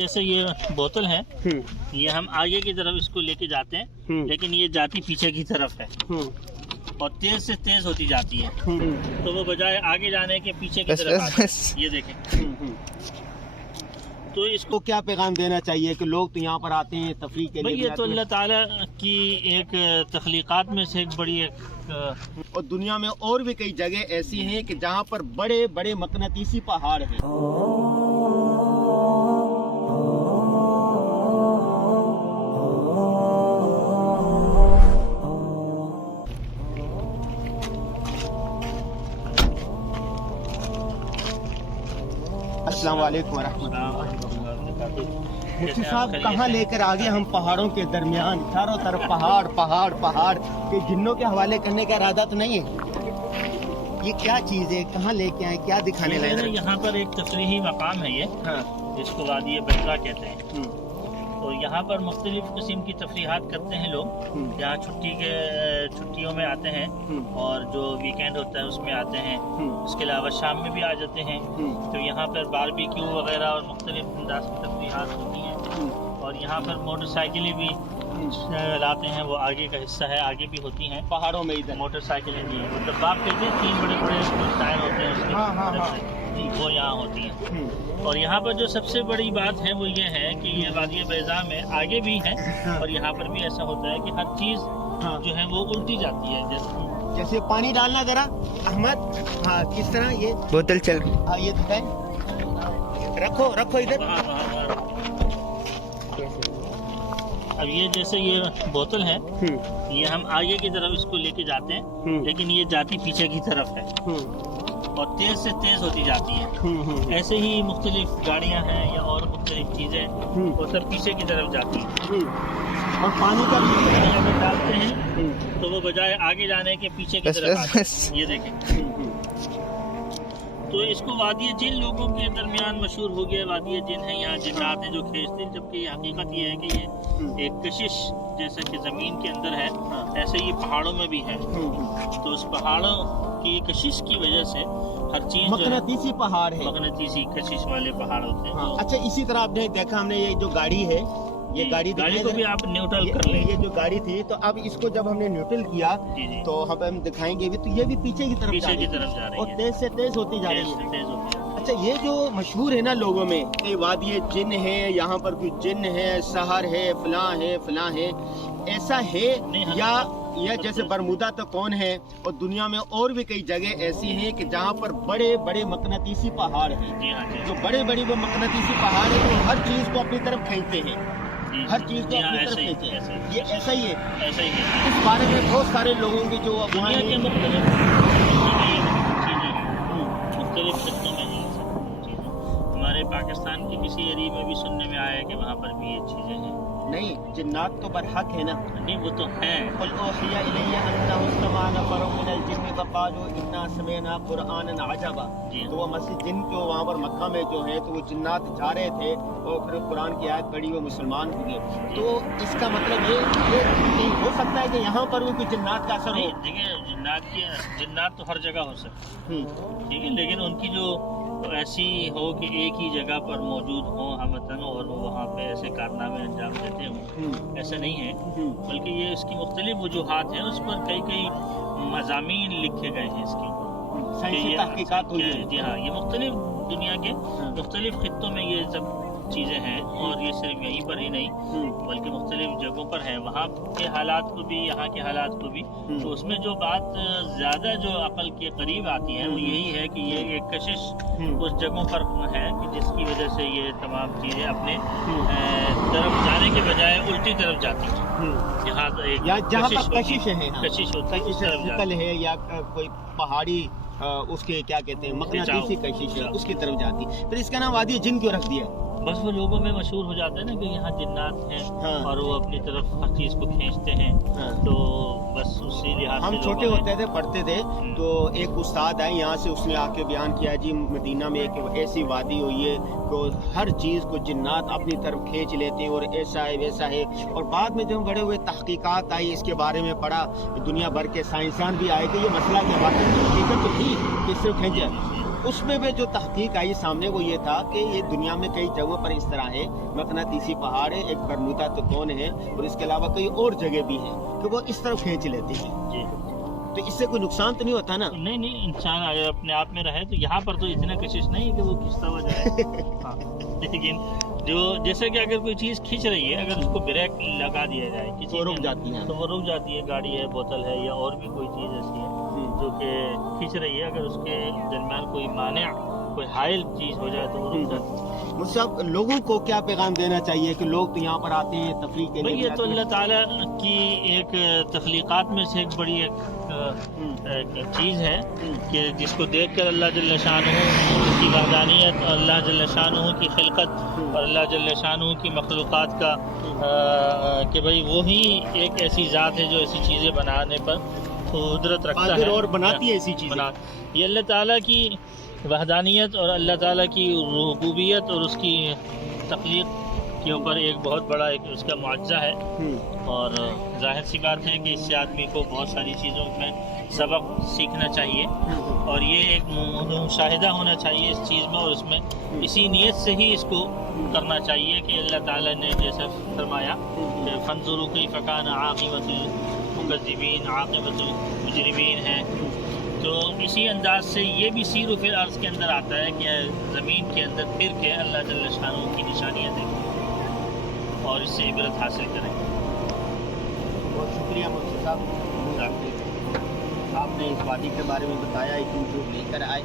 जैसे ये बोतल है, ये हम आगे की तरफ इसको लेके जाते हैं, लेकिन ये जाती पीछे की तरफ है और तेज से तेज होती जाती है, तो वो बजाय आगे जाने के पीछे की तरफ आती है। ये देखें, तो इसको क्या पैगाम देना चाहिए कि लोग तो यहाँ पर आते हैं तफरीह के भाई, लिए? ये तो अल्लाह ताला की एक तख्लीकात में से एक बड़ी और दुनिया में और भी कई जगह ऐसी हैं कि जहाँ पर बड़े बड़े मकनातीसी पहाड़ हैं। अस्सलाम वालेकुम मुफ्ती साहब, कहाँ लेकर आगे हम पहाड़ों के दरमियान, चारों तरफ पहाड़ पहाड़ पहाड़ के जिन्नों के हवाले करने का इरादा तो नहीं है? ये क्या चीज़ है, कहाँ लेके आए, क्या दिखाने लगे? यहाँ पर एक तफरीही मकाम है ये, जिसको वादी बैज़ा कहते हैं। तो यहाँ पर मुख्तलिफ किस्म की तफरीहात करते हैं लोग। यहाँ छुट्टियों में आते हैं और जो वीकेंड होता है उसमें आते हैं। उसके अलावा शाम में भी आ जाते हैं। तो यहाँ पर बारबेक्यू वगैरह और मुख्तलिफ अंदाज की तफरीहात होती हैं। और यहाँ पर मोटरसाइकिलें भी लाते हैं, वो आगे का हिस्सा है, आगे भी होती हैं पहाड़ों में। इधर मोटरसाइकिलें जी, मतलब बाप कहते हैं 3 बड़े बड़े टायर होते हैं उसके, वो यहाँ होती हैं। और यहाँ पर जो सबसे बड़ी बात है वो ये है कि ये वादी बैज़ा में आगे भी है और यहाँ पर भी ऐसा होता है कि हर चीज़ जो है वो उल्टी जाती है। जैसे पानी डालना जरा अहमद, हाँ किस तरह ये बोतल चल, हाँ ये दिखाएं, रखो रखो इधर। अब ये जैसे ये बोतल है, ये हम आगे की तरफ इसको लेके जाते हैं, लेकिन ये जाती पीछे की तरफ है और तेज से तेज होती जाती है। ऐसे ही मुख्तलिफ गाड़ियाँ हैं या और मुख्तलिफ चीज़ें, वो सब पीछे की तरफ जाती हैं। और पानी का भी अगर डालते हैं तो वो बजाय आगे जाने के पीछे की तरफ आती है। ये देखें, तो इसको वादी जिन लोगों के दरमियान मशहूर हो गया वादी जिन है, यहाँ जिन्नात हैं जो खींचते हैं, जबकि हकीकत ये है कि ये एक कशिश जैसे कि ज़मीन के अंदर है, ऐसे ही पहाड़ों में भी है। तो उस पहाड़ों की कशिश की वजह से हर चीज मकनातीसी पहाड़ है, मकनातीसी कशिश वाले पहाड़ होते हैं। अच्छा, इसी तरह आपने देखा, हमने ये जो गाड़ी है, ये गाड़ी को भी आप न्यूट्रल कर लें। ये जो गाड़ी थी, तो अब इसको जब हमने न्यूट्रल किया तो हम दिखाएंगे भी, तो ये भी पीछे की तरफ जा रही है और तेज से तेज होती जा रही है। अच्छा, ये जो मशहूर है ना लोगों में कि वादी जिन है, यहाँ पर कोई जिन है, सहर है, फलां है, ऐसा है या जैसे बरमुदा तो कौन है, और दुनिया में और भी कई जगह ऐसी हैं कि जहाँ पर बड़े बड़े मकनातीसी पहाड़ हैं। जो बड़े बड़े वो मकनातीसी पहाड़ है, तो हर चीज को अपनी तरफ खींचते हैं, हर चीज को अपनी तरफ खींचते हैं। ये ऐसा ही है। इस बारे में बहुत सारे लोगों की जो दुनिया के मुख्तलिफ खित्तों में ये सब चीज़ें, हमारे पाकिस्तान के किसी एरिया में भी सुनने में आया है कि वहाँ पर भी ये चीज़ें हैं। नहीं, जिन्नात तो बरहक है ना। नहीं, वो तो है। तो वो मस्जिद जिन को वहाँ पर मक्का में जो है, तो वो जिन्नात जा रहे थे और फिर कुरान की आयत पढ़ी, वो मुसलमान हुए। तो इसका मतलब ये हो सकता है कि यहाँ पर भी कोई जिन्नात का असर हो। देखिए, जिन्नात तो हर जगह हो सकते हैं, ठीक है, लेकिन उनकी जो ऐसी हो कि एक ही जगह पर मौजूद हो हमतन और वो वहाँ पे ऐसे कारनामे अंजाम देते हों, ऐसा नहीं है। बल्कि ये इसकी मुख्तलिफ वजूहात हैं, उस पर कई मज़ामीन लिखे गए हैं इसके ऊपर, साइंसी तहकीकात हुई है। जी हाँ, ये मुख्तलिफ दुनिया के मुख्तलिफ खित्तों में ये सब चीज़ें हैं, और ये सिर्फ यहीं पर ही नहीं बल्कि मुख्तलिफ जगहों पर हैं। वहाँ के हालात को भी, यहाँ के हालात को भी, तो उसमें जो बात ज़्यादा जो अकल के करीब आती है वो यही है कि ये एक कशिश उस जगहों पर है कि जिसकी वजह से ये तमाम चीज़ें अपने तरफ जाने के बजाय उल्टी तरफ जाती हैं। जहाँ पर कशिश है, कशिश है या कोई पहाड़ी उसके क्या कहते हैं मकनातीसी कशिश है, उसकी तरफ जाती। फिर इसका नाम वादी जिन क्यों रख दिया? बस वो लोगों में मशहूर हो जाता है ना कि यहाँ जिन्नात हैं और वो अपनी तरफ हर चीज़ को खींचते हैं। तो बस उसी लिहाज से हम छोटे होते थे, पढ़ते थे, तो एक उस्ताद आए यहाँ से, उसने आके बयान किया जी मदीना में एक ऐसी वादी हुई है तो हर चीज़ को जिन्नात अपनी तरफ खींच लेते हैं और ऐसा है वैसा है। और बाद में जब बड़े हुए तहकीकात आई, इसके बारे में पढ़ा, दुनिया भर के साइंसदान भी आए कि ये मसला क्या बात है, हकीकत तो थी कि सिर्फ खींचे। اس میں بھی جو تحقیق آئی سامنے وہ یہ تھا کہ یہ دنیا میں کئی جگہوں پر اس طرح ہے، مقناطیسی پہاڑ ہے، ایک برمودا تکون ہے، اور اس کے علاوہ کئی اور جگہ بھی ہیں کہ وہ اس طرف کھینچ لیتے ہیں. جی تو اس سے کوئی نقصان تو نہیں ہوتا نا؟ نہیں، انسان اگر اپنے آپ میں رہے تو یہاں پر تو اتنا کشش نہیں ہے کہ وہ کھینچتا ہوا جائے. ہاں لیکن جو جیسے کہ اگر کوئی چیز کھینچ رہی ہے، اگر اس کو بریک لگا دیا جائے کسی وہ رک جاتی ہے، تو وہ رک جاتی ہے. گاڑی ہے، بوتل ہے، یا اور بھی کوئی چیز ایسی ہے جو کہ کھینچ رہی ہے، اگر اس کے درمیان کوئی مانع، کوئی حائل چیز ہو جائے تو وہ رک جاتی ہے. مجھ صاحب لوگوں کو کیا پیغام دینا چاہیے کہ لوگ تو یہاں پر آتے ہیں تفریح کے لیے؟ یہ تو اللہ تعالیٰ کی ایک تخلیقات میں سے ایک بڑی ایک چیز ہے کہ جس کو دیکھ کر اللہ جل شانہ کی وحدانیت اور اللہ جل شانہ کی خلقت اور اللہ جل شانہ کی مخلوقات کا کہ بھئی وہی ایک ایسی ذات ہے جو ایسی چیزیں بنانے پر قدرت رکھتا ہے اور بناتی ہے ایسی چیزیں. یہ اللہ تعالیٰ کی وحدانیت اور اللہ تعالیٰ کی ربوبیت اور اس کی تخلیق کے اوپر ایک بہت بڑا ایک اس کا معجزہ ہے. اور ظاہر سی بات ہے کہ اس سے آدمی کو بہت ساری چیزوں میں سبق سیکھنا چاہیے، اور یہ ایک مشاہدہ ہونا چاہیے اس چیز میں، اور اس میں اسی نیت سے ہی اس کو کرنا چاہیے کہ اللہ تعالیٰ نے جیسا فرمایا کہ فانظروا کیف کان عاقبۃ المکذبین، عاقبۃ المجرمین ہے. تو اسی انداز سے یہ بھی سیر و فی الارض کے اندر آتا ہے کہ زمین کے اندر پھر کے اللہ جل شانہ کی نشانیاں دیکھیں اور اس سے عبرت حاصل کریں. بہت شکریہ مفتی صاحب، آپ نے اس وادی کے بارے میں بتایا، ایک یوٹیوب لے کر آئے.